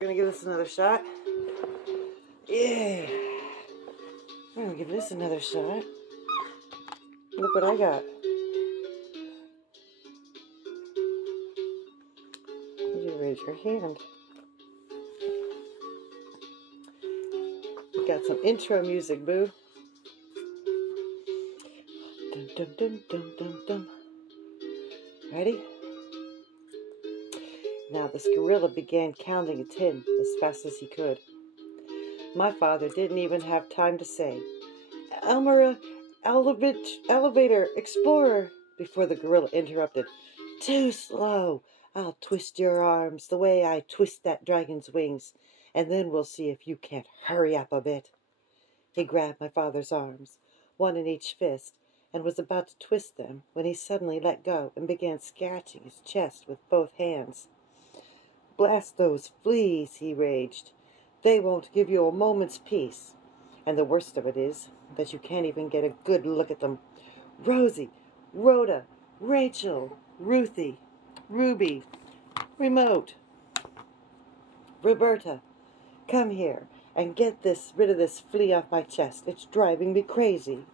We're gonna give this another shot. Yeah. We're gonna give this another shot. Look what I got. You raise your hand. We got some intro music, boo. Dum dum dum dum dum dum. Ready? Now this gorilla began counting to 10 as fast as he could. My father didn't even have time to say, "Elmira, elevator, explorer," before the gorilla interrupted. "Too slow. I'll twist your arms the way I twist that dragon's wings, and then we'll see if you can't hurry up a bit." He grabbed my father's arms, one in each fist, and was about to twist them when he suddenly let go and began scratching his chest with both hands. "Blast those fleas," he raged. "They won't give you a moment's peace. And the worst of it is that you can't even get a good look at them. Rosie, Rhoda, Rachel, Ruthie, Ruby, Remote, Roberta, come here and get rid of this flea off my chest. It's driving me crazy."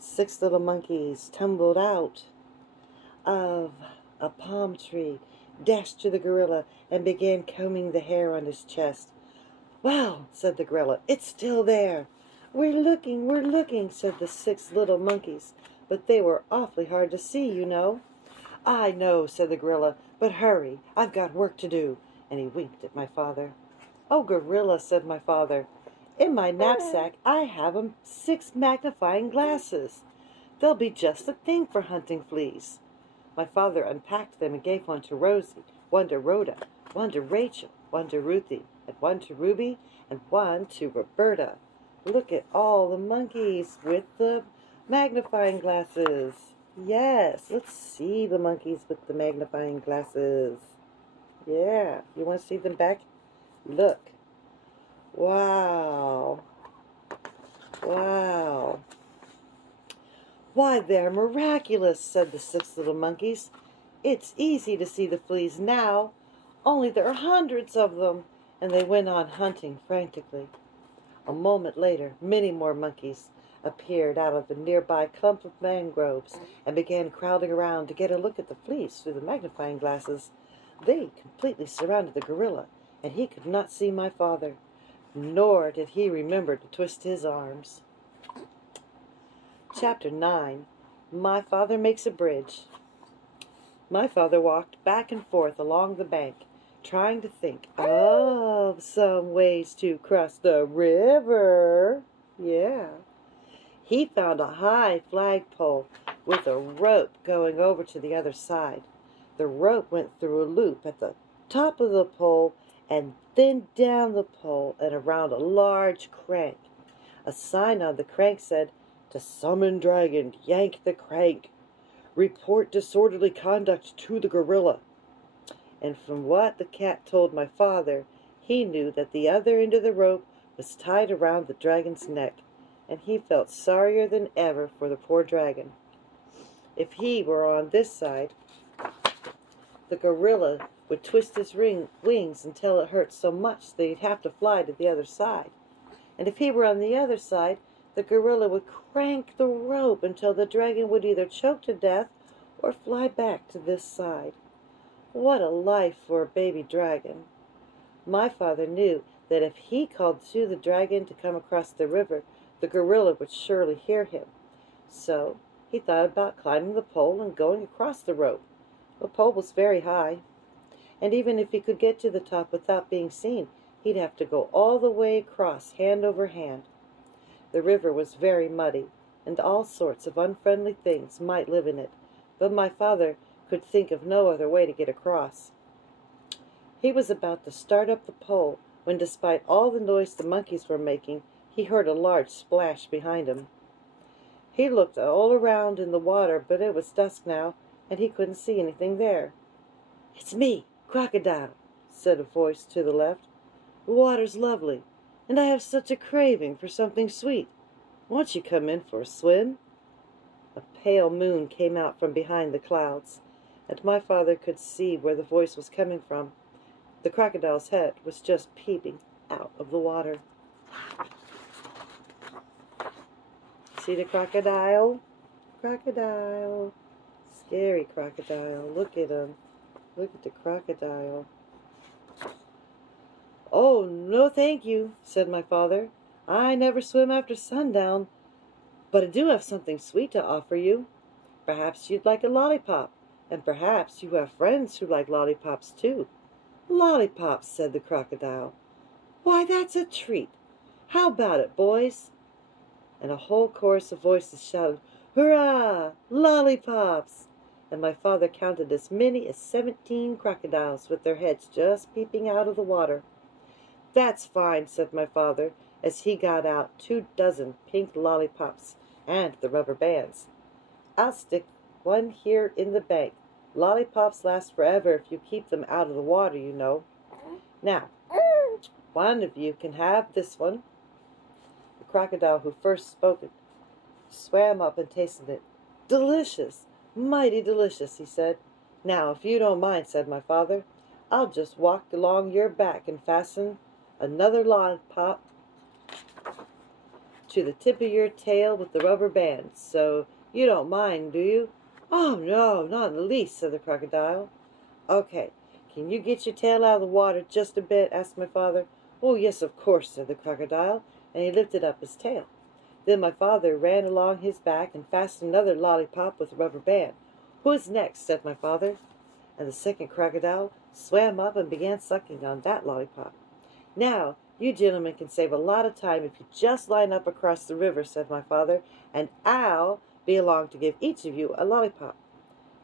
6 little monkeys tumbled out of a palm tree, dashed to the gorilla, and began combing the hair on his chest. "Well," said the gorilla, "it's still there." We're looking," said the 6 little monkeys, "but they were awfully hard to see, you know." "I know," said the gorilla, "but hurry, I've got work to do," and he winked at my father. "Oh, gorilla," said my father, "in my knapsack I have 6 magnifying glasses. They'll be just the thing for hunting fleas." My father unpacked them and gave one to Rosie, one to Rhoda, one to Rachel, one to Ruthie, and one to Ruby, and one to Roberta. Look at all the monkeys with the magnifying glasses. Yes, let's see the monkeys with the magnifying glasses. Yeah, you want to see them back? Look. Wow. Wow. "Why, they're miraculous," said the 6 little monkeys. "It's easy to see the fleas now, only there are hundreds of them," and they went on hunting frantically. A moment later, many more monkeys appeared out of a nearby clump of mangroves and began crowding around to get a look at the fleas through the magnifying glasses. They completely surrounded the gorilla, and he could not see my father, nor did he remember to twist his arms. Chapter 9. My Father Makes a Bridge. My father walked back and forth along the bank, trying to think of some ways to cross the river. Yeah. He found a high flagpole with a rope going over to the other side. The rope went through a loop at the top of the pole and then down the pole and around a large crank. A sign on the crank said, "To summon dragon, yank the crank. Report disorderly conduct to the gorilla." And from what the cat told my father, he knew that the other end of the rope was tied around the dragon's neck, and he felt sorrier than ever for the poor dragon. If he were on this side, the gorilla would twist his wings until it hurt so much that he'd have to fly to the other side. And if he were on the other side, the gorilla would crank the rope until the dragon would either choke to death or fly back to this side. What a life for a baby dragon. My father knew that if he called to the dragon to come across the river, the gorilla would surely hear him. So he thought about climbing the pole and going across the rope. The pole was very high, and even if he could get to the top without being seen, he'd have to go all the way across, hand over hand. The river was very muddy, and all sorts of unfriendly things might live in it, but my father could think of no other way to get across. He was about to start up the pole when, despite all the noise the monkeys were making, he heard a large splash behind him. He looked all around in the water, but it was dusk now, and he couldn't see anything there. "It's me, Crocodile," said a voice to the left. "The water's lovely, and I have such a craving for something sweet. Won't you come in for a swim?" A pale moon came out from behind the clouds, and my father could see where the voice was coming from. The crocodile's head was just peeping out of the water. See the crocodile? Crocodile. Scary crocodile. Look at him. Look at the crocodile. "Oh, no thank you," said my father. "I never swim after sundown, but I do have something sweet to offer you. Perhaps you'd like a lollipop, and perhaps you have friends who like lollipops too." "Lollipops," said the crocodile. "Why, that's a treat. How about it, boys?" And a whole chorus of voices shouted, "Hurrah! Lollipops!" And my father counted as many as 17 crocodiles with their heads just peeping out of the water. "That's fine," said my father, as he got out 24 pink lollipops and the rubber bands. "I'll stick one here in the bank. Lollipops last forever if you keep them out of the water, you know. Now, one of you can have this one." The crocodile who first spoke it swam up and tasted it. "Delicious, mighty delicious," he said. "Now, if you don't mind," said my father, "I'll just walk along your back and fasten another lollipop to the tip of your tail with the rubber band. So you don't mind, do you?" "Oh, no, not in the least," said the crocodile. "Okay, can you get your tail out of the water just a bit?" asked my father. "Oh, yes, of course," said the crocodile, and he lifted up his tail. Then my father ran along his back and fastened another lollipop with a rubber band. "Who's next?" said my father. And the second crocodile swam up and began sucking on that lollipop. "Now, you gentlemen can save a lot of time if you just line up across the river," said my father, "and I'll be along to give each of you a lollipop."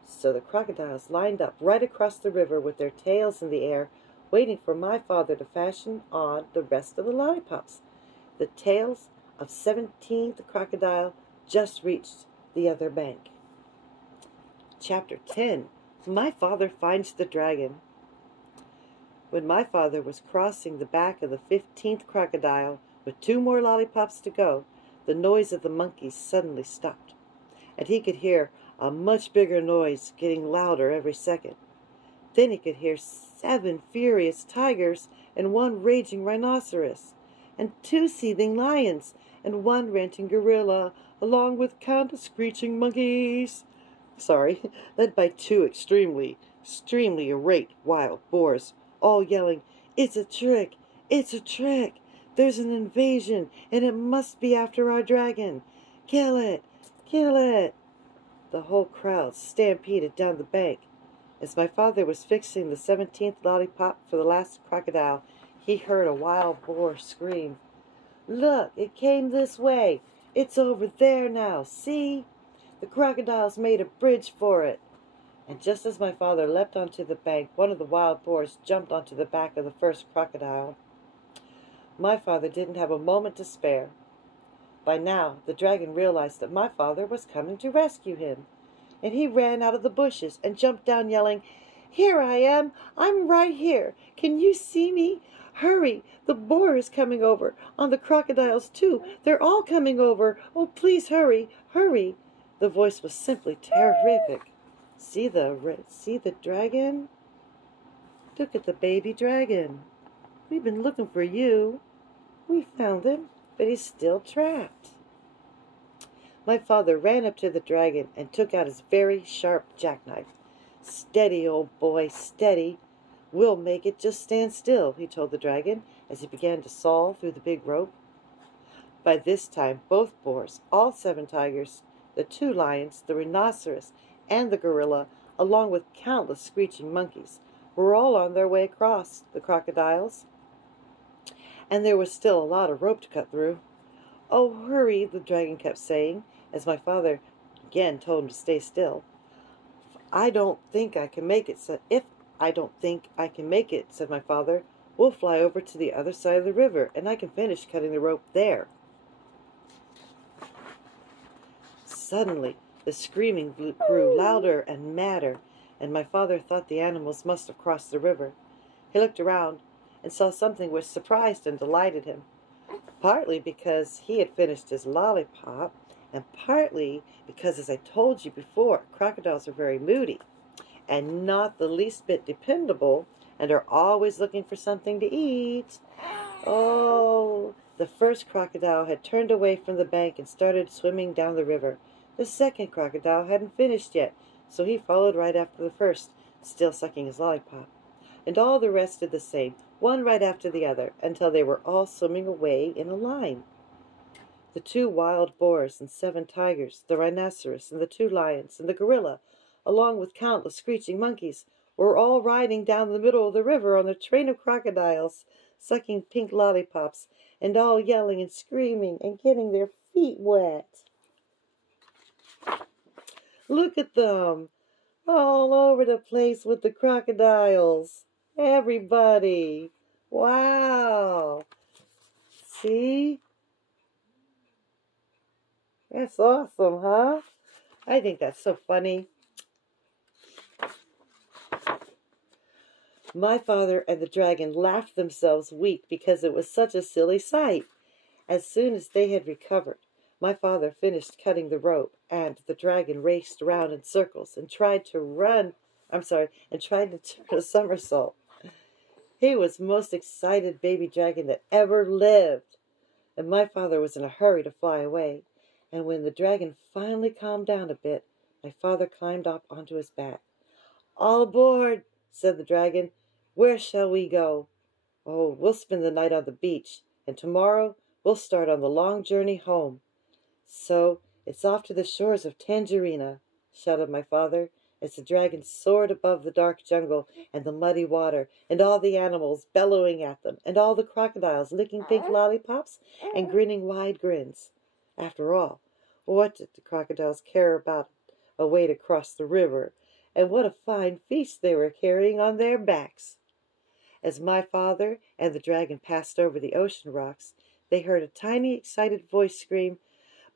So the crocodiles lined up right across the river with their tails in the air, waiting for my father to fasten on the rest of the lollipops. The tails of 17th crocodile just reached the other bank. Chapter 10. My Father Finds the Dragon. When my father was crossing the back of the 15th crocodile with 2 more lollipops to go, the noise of the monkeys suddenly stopped, and he could hear a much bigger noise getting louder every second. Then he could hear 7 furious tigers and 1 raging rhinoceros, and 2 seething lions and 1 ranting gorilla, along with countless screeching monkeys. Led by 2 extremely irate wild boars, all yelling, "It's a trick! It's a trick! There's an invasion, and it must be after our dragon! Kill it! Kill it!" The whole crowd stampeded down the bank. As my father was fixing the 17th lollipop for the last crocodile, he heard a wild boar scream, "Look, it came this way! It's over there now, see? The crocodile's made a bridge for it." And just as my father leapt onto the bank, one of the wild boars jumped onto the back of the first crocodile. My father didn't have a moment to spare. By now, the dragon realized that my father was coming to rescue him, and he ran out of the bushes and jumped down, yelling, "Here I am! I'm right here! Can you see me? Hurry! The boar is coming over! On the crocodiles, too! They're all coming over! Oh, please hurry! Hurry!" The voice was simply terrific. See the dragon? Look at the baby dragon. We've been looking for you. We found him, but he's still trapped. My father ran up to the dragon and took out his very sharp jackknife. "Steady, old boy, steady. We'll make it, just stand still," he told the dragon as he began to saw through the big rope. By this time, both boars, all 7 tigers, the 2 lions, the rhinoceros, and the gorilla, along with countless screeching monkeys, were all on their way across the crocodiles. And there was still a lot of rope to cut through. "Oh, hurry," the dragon kept saying, as my father again told him to stay still. If I don't think I can make it, said my father, "we'll fly over to the other side of the river, and I can finish cutting the rope there." Suddenly, the screaming grew louder and madder, and my father thought the animals must have crossed the river. He looked around and saw something which surprised and delighted him, partly because he had finished his lollipop, and partly because, as I told you before, crocodiles are very moody and not the least bit dependable and are always looking for something to eat. Oh, the first crocodile had turned away from the bank and started swimming down the river. The second crocodile hadn't finished yet, so he followed right after the first, still sucking his lollipop. And all the rest did the same, one right after the other, until they were all swimming away in a line. The 2 wild boars and 7 tigers, the rhinoceros and the 2 lions and the gorilla, along with countless screeching monkeys, were all riding down the middle of the river on a train of crocodiles, sucking pink lollipops, and all yelling and screaming and getting their feet wet. Look at them, all over the place with the crocodiles. Everybody. Wow. See? That's awesome, huh? I think that's so funny. My father and the dragon laughed themselves weak because it was such a silly sight. As soon as they had recovered, my father finished cutting the rope, and the dragon raced around in circles and tried to turn a somersault. He was the most excited baby dragon that ever lived, and my father was in a hurry to fly away. And when the dragon finally calmed down a bit, my father climbed up onto his back. "All aboard," said the dragon. "Where shall we go?" "Oh, we'll spend the night on the beach, and tomorrow we'll start on the long journey home." "So it's off to the shores of Tangerina," shouted my father, as the dragon soared above the dark jungle and the muddy water, and all the animals bellowing at them, and all the crocodiles licking pink lollipops and grinning wide grins. After all, what did the crocodiles care about a way to cross the river? And what a fine feast they were carrying on their backs! As my father and the dragon passed over the ocean rocks, they heard a tiny, excited voice scream,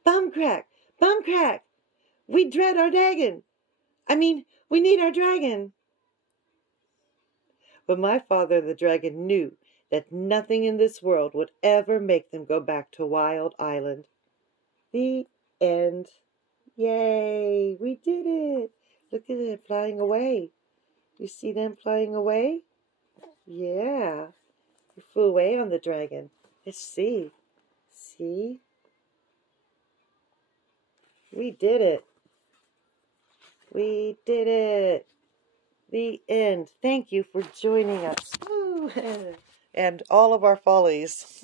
"Bumcrack! Bumcrack! We dread our dragon! We need our dragon!" But my father and the dragon knew that nothing in this world would ever make them go back to Wild Island. The end. Yay! We did it! Look at it flying away. You see them flying away? Yeah. You flew away on the dragon. Let's see. See? We did it. We did it. The end. Thank you for joining us. Woo. And all of our follies.